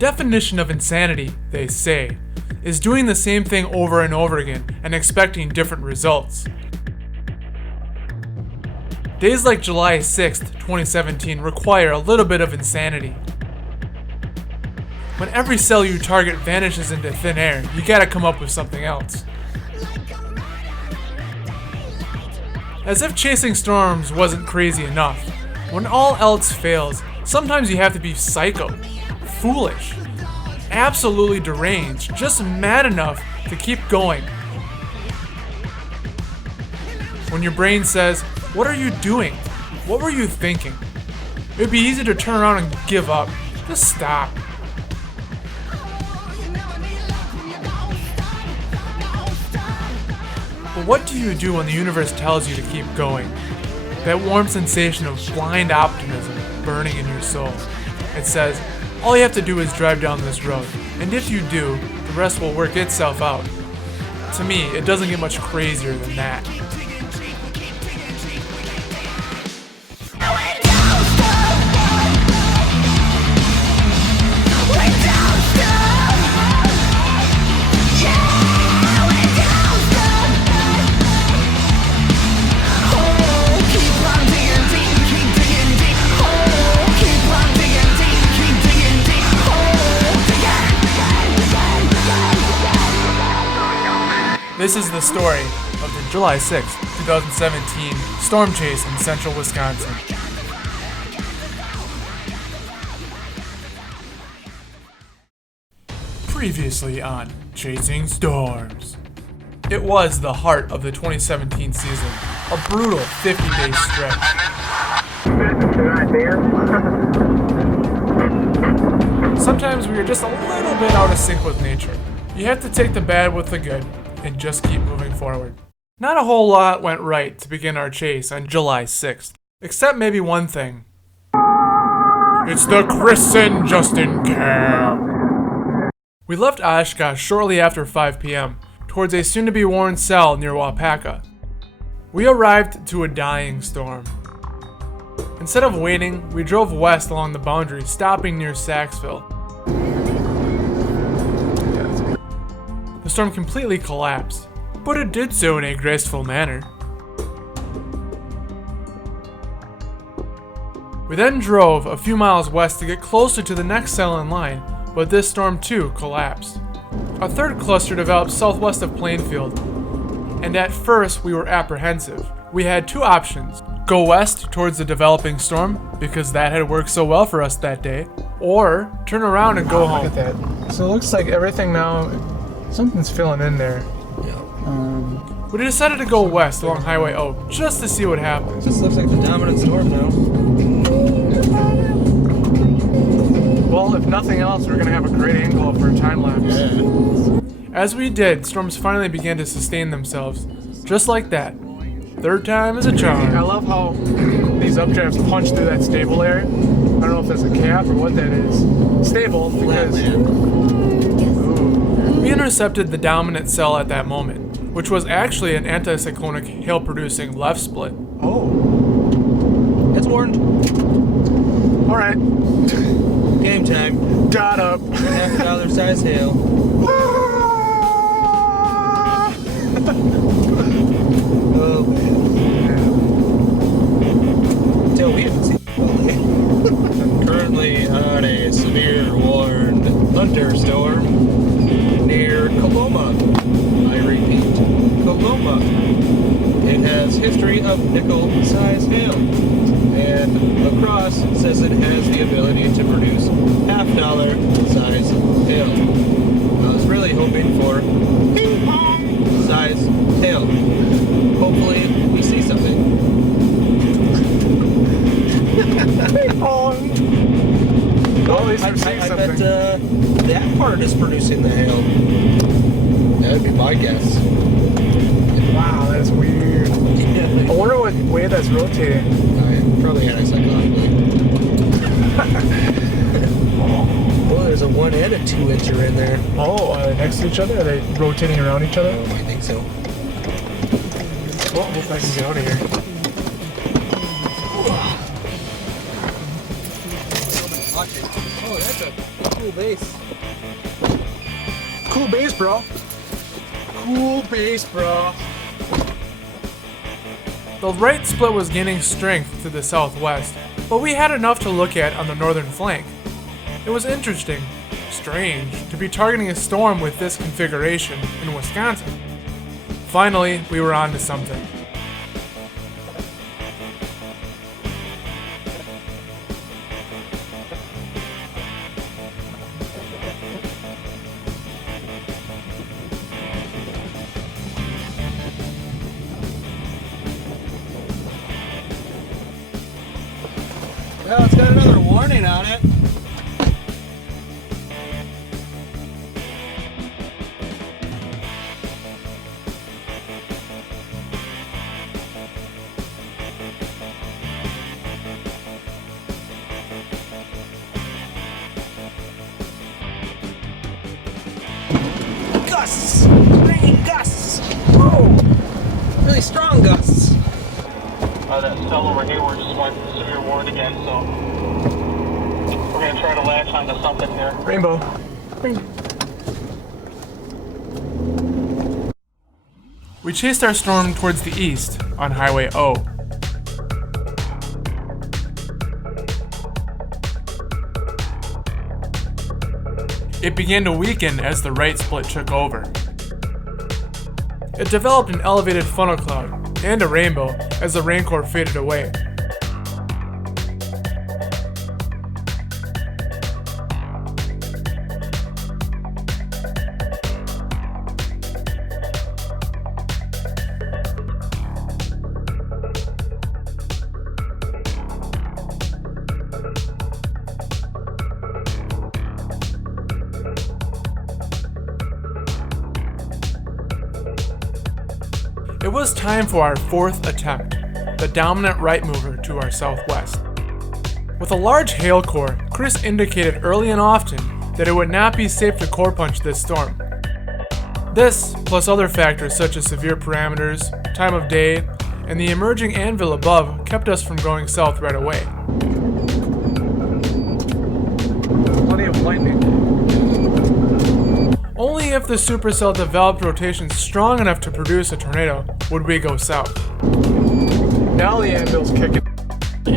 definition of insanity, they say, is doing the same thing over and over again and expecting different results. Days like July 6th, 2017 require a little bit of insanity. When every cell you target vanishes into thin air, you gotta come up with something else. As if chasing storms wasn't crazy enough, when all else fails, sometimes you have to be psycho, foolish, absolutely deranged, just mad enough to keep going. When your brain says, "What are you doing? What were you thinking?" It'd be easy to turn around and give up. Just stop. But what do you do when the universe tells you to keep going? That warm sensation of blind optimism burning in your soul. It says, all you have to do is drive down this road, and if you do, the rest will work itself out. To me, it doesn't get much crazier than that. This is the story of the July 6, 2017 storm chase in central Wisconsin. Previously on Chasing Storms. It was the heart of the 2017 season, a brutal 50-day stretch. Sometimes we are just a little bit out of sync with nature. You have to take the bad with the good and just keep moving forward. Not a whole lot went right to begin our chase on July 6th, except maybe one thing. It's the Chris and Justin camp. We left Oshkosh shortly after 5 p.m. towards a soon-to-be-worn cell near Wapaka. We arrived to a dying storm. Instead of waiting, we drove west along the boundary, stopping near Saxville. The storm completely collapsed, but it did so in a graceful manner. We then drove a few miles west to get closer to the next cell in line, but this storm too collapsed. A third cluster developed southwest of Plainfield, and at first we were apprehensive. We had two options: go west towards the developing storm, because that had worked so well for us that day, or turn around and go home. Look at that. So it looks like everything now, something's filling in there. Yeah. We decided to go west along Highway O just to see what happens. This looks like the dominant storm now. Well, if nothing else, we're gonna have a great angle for a time lapse. Yeah. As we did, storms finally began to sustain themselves, just like that. Third time is a I charm. love how these updrafts punch through that stable area. I don't know if that's a cap or what that is. Stable because We intercepted the dominant cell at that moment, which was actually an anticyclonic hail-producing left split. oh, It's warned. all right, Game time. got up. $50 size hail. Oh man. Until we haven't seen. Currently on a severe warned thunderstorm near Coloma. I repeat, Coloma. It has history of nickel-size hail, and across says it has the ability to produce $half-dollar size hail. I was really hoping for ping-pong size hail. Hopefully we see something. Well, at least I we're seeing bet something. that part is producing the hail. That'd be my guess. Wow, that's weird. I wonder what way that's rotating. Probably anticyclonically. Oh, there's a 1 and a 2-incher in there. Oh, are they next to each other? Are they rotating around each other? I think so. Well, I hope I can get out of here. Oh, that's a Cool bass. Cool bass, bro. Cool bass, bro. The right split was gaining strength to the southwest, but we had enough to look at on the northern flank. It was interesting, strange, to be targeting a storm with this configuration in Wisconsin. Finally, we were on to something. Well, it's got another warning on it. Gusts! Rain gusts! Whoa! Really strong gusts. That cell over here, we're just went severe warning again, so we're going to try to latch onto something here. Rainbow. We chased our storm towards the east on Highway O. It began to weaken as the right split took over. It developed an elevated funnel cloud and a rainbow as the rain core faded away. It was time for our fourth attempt, the dominant right mover to our southwest. With a large hail core, Chris indicated early and often that it would not be safe to core punch this storm. This, plus other factors such as severe parameters, time of day, and the emerging anvil above, kept us from going south right away. Plenty of lightning. Only if the supercell developed rotations strong enough to produce a tornado would we go south. Now the anvil's kicking. I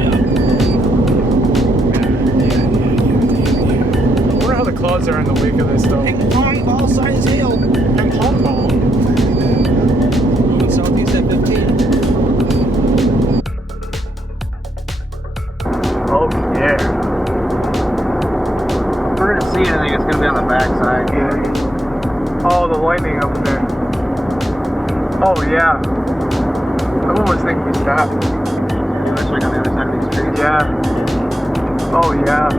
wonder how the clouds are in the wake of this, though. Ping pong ball size hail. Ping pong ball. Moving southeast at 15. Oh, yeah. If we're going to see anything, it's going to be on the backside. Yeah. Oh, the lightning up there. Oh, yeah. I'm almost thinking we stopped. You wish like on the other side of these trees. Yeah. Oh, yeah.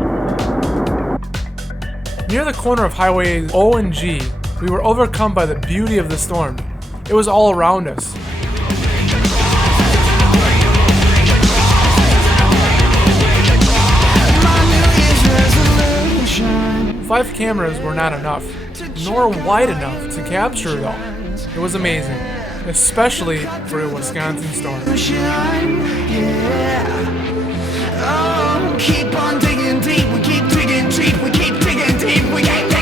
Near the corner of Highways O and G, we were overcome by the beauty of the storm. It was all around us. Five cameras were not enough, nor wide enough to capture it all. It was amazing, especially for a Wisconsin storm. Keep on digging deep, we keep digging deep, we keep digging deep, we keep digging.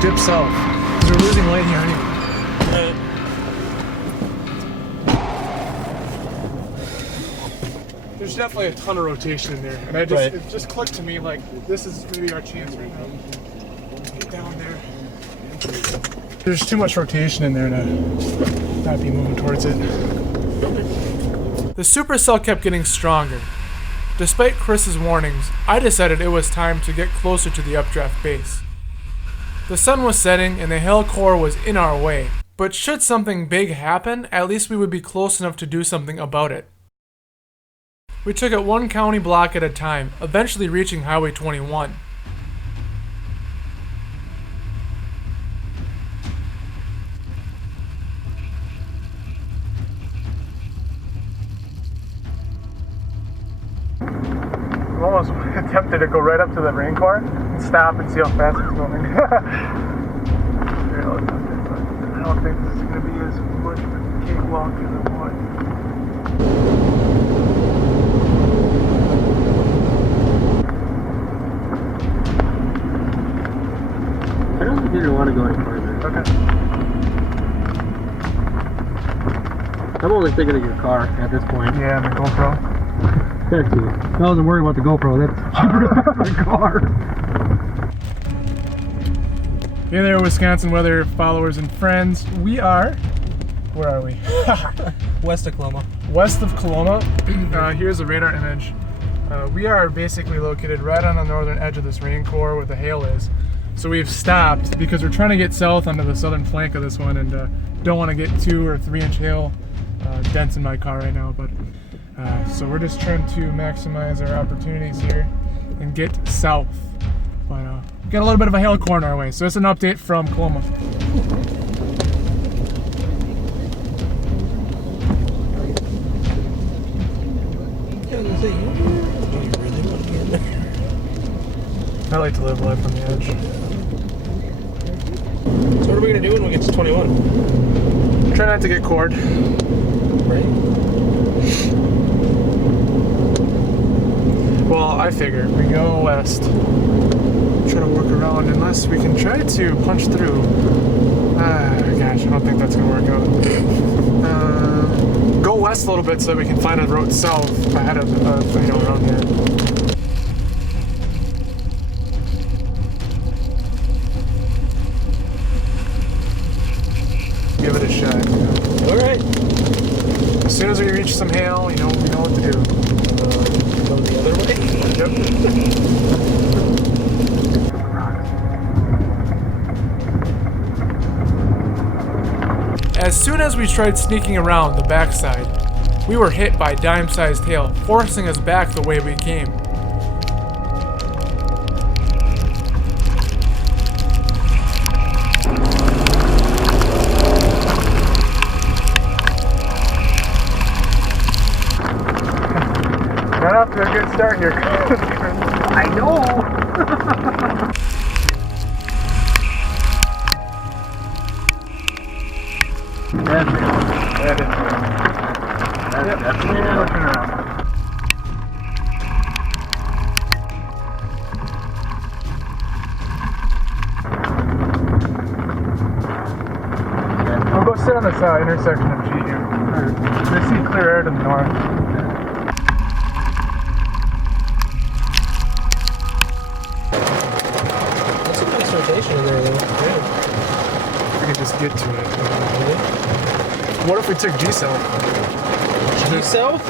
Dip south. Because we're losing light here anyway. There's definitely a ton of rotation in there. And it just clicked to me like this is going to be our chance right now. Get down there. There's too much rotation in there to not be moving towards it. The supercell kept getting stronger. Despite Chris's warnings, I decided it was time to get closer to the updraft base. The sun was setting and the hail core was in our way, but should something big happen, at least we would be close enough to do something about it. We took it one county block at a time, eventually reaching Highway 21. I'm almost tempted to go right up to the rain core and stop and see how fast it's going. I don't think this is going to be as much of a cakewalk as it was. I don't think you're going to want to go any further. Okay. I'm only thinking of your car at this point. Yeah, my GoPro. Heck you. I wasn't worried about the GoPro. That's cheaper than the car. Hey there, Wisconsin weather followers and friends. We are... Where are we? West of Coloma. West of Coloma. Here's a radar image. We are basically located right on the northern edge of this rain core where the hail is. So we've stopped because we're trying to get south onto the southern flank of this one and don't want to get 2 or 3 inch hail dents in my car right now. But so we're just trying to maximize our opportunities here and get south. But got a little bit of a hail core in our way. So it's an update from Coloma. I like to live life on the edge. So what are we going to do when we get to 21? Try not to get cored. Right? Well, I figure we go west, try to work around, unless we can try to punch through. Gosh, I don't think that's gonna work out. Go west a little bit so that we can find a road south ahead of, around here. Give it a shot. All right. As soon as we reach some hail, we know what to do. Go the other way. Yep. As soon as we tried sneaking around the backside, we were hit by dime-sized hail, forcing us back the way we came. Got off to a good start here. I know! That's it. That's definitely Pushing around. We'll go sit on this intersection of G here. I see clear air to the north. That's a nice rotation in there, though. Yeah. We can just get to it. What if we took G south? G south?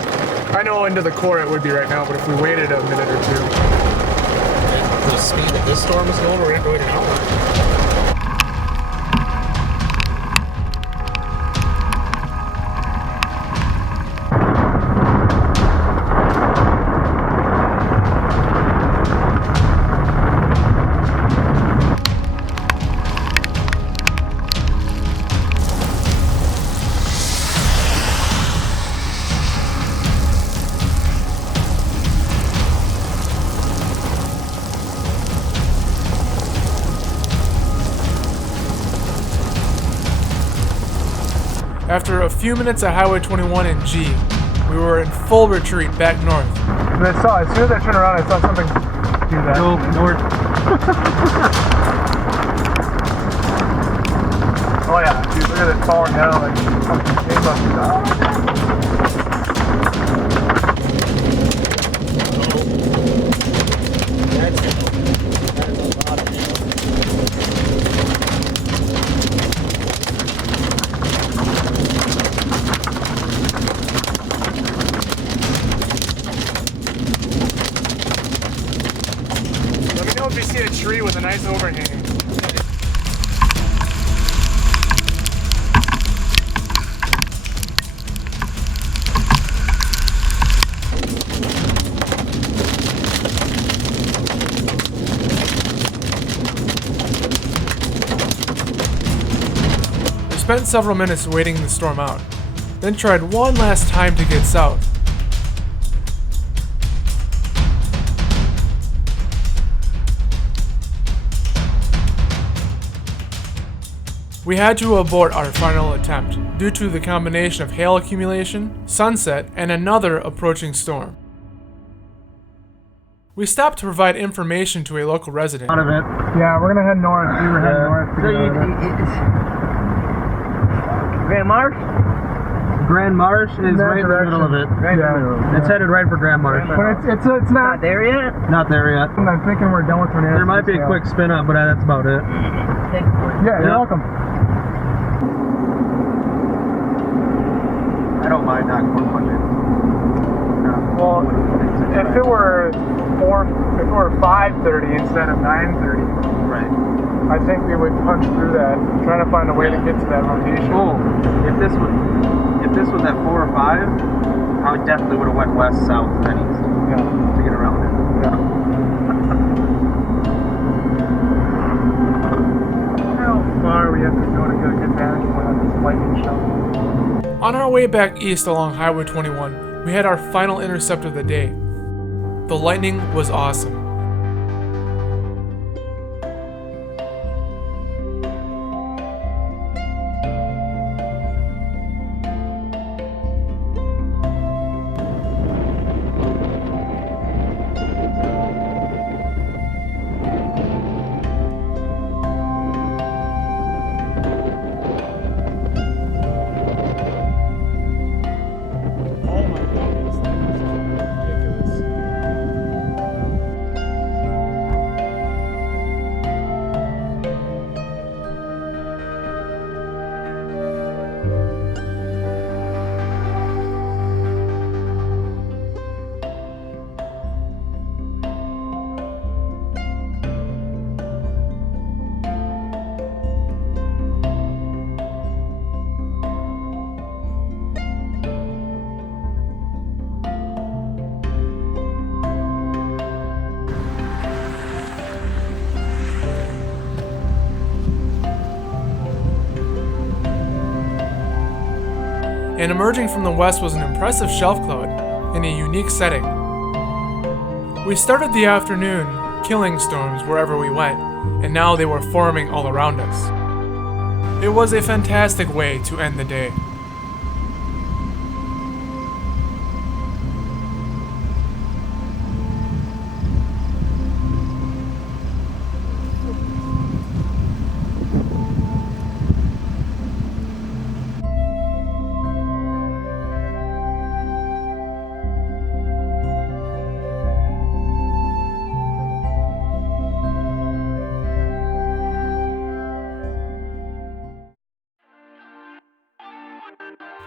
I know into the core it would be right now, but if we waited a minute or two. At the speed that this storm is going, we're going to have to wait an hour. After a few minutes at Highway 21 and G, we were in full retreat back north. And as soon as I turned around, I saw something do that. Go north. Oh yeah, dude, look at it falling down like fucking gangbusters. spent several minutes waiting the storm out, then tried one last time to get south. We had to abort our final attempt due to the combination of hail accumulation, sunset, and another approaching storm. We stopped to provide information to a local resident. Out of it. Yeah, we're gonna head north. We were heading north. to get out of it. Grand Marsh? Grand Marsh is that right in the middle of it. Yeah. It's headed right for Grand Marsh. But it's not. Not there yet? Not there yet. I'm thinking we're done with tornadoes. There might be a quick spin up, but that's about it. Yeah, you're welcome. I don't mind not going much. Well, if it were 5:30 instead of 9:30, Right. I think we would punch through that, trying to find a way to get to that rotation. Oh, if this was at 4 or 5, I would definitely would have went west, south, then east Yeah. to get around it. Yeah. How far we have to go to get a good vantage point on this lightning show? On our way back east along Highway 21, we had our final intercept of the day. The lightning was awesome. And emerging from the west was an impressive shelf cloud in a unique setting. We started the afternoon killing storms wherever we went, and now they were forming all around us. It was a fantastic way to end the day.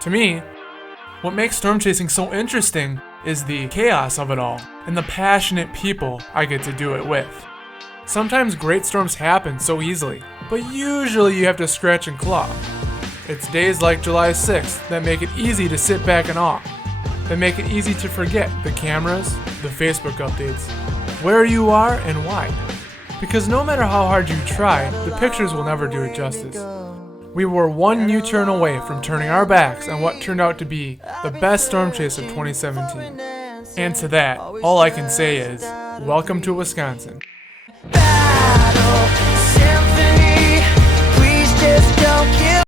To me, what makes storm chasing so interesting is the chaos of it all and the passionate people I get to do it with. Sometimes great storms happen so easily, but usually you have to scratch and claw. It's days like July 6th that make it easy to sit back in awe, that make it easy to forget the cameras, the Facebook updates, where you are and why. Because no matter how hard you try, the pictures will never do it justice. We were one U-turn away from turning our backs on what turned out to be the best storm chase of 2017. And to that, all I can say is, welcome to Wisconsin. Symphony, please just don't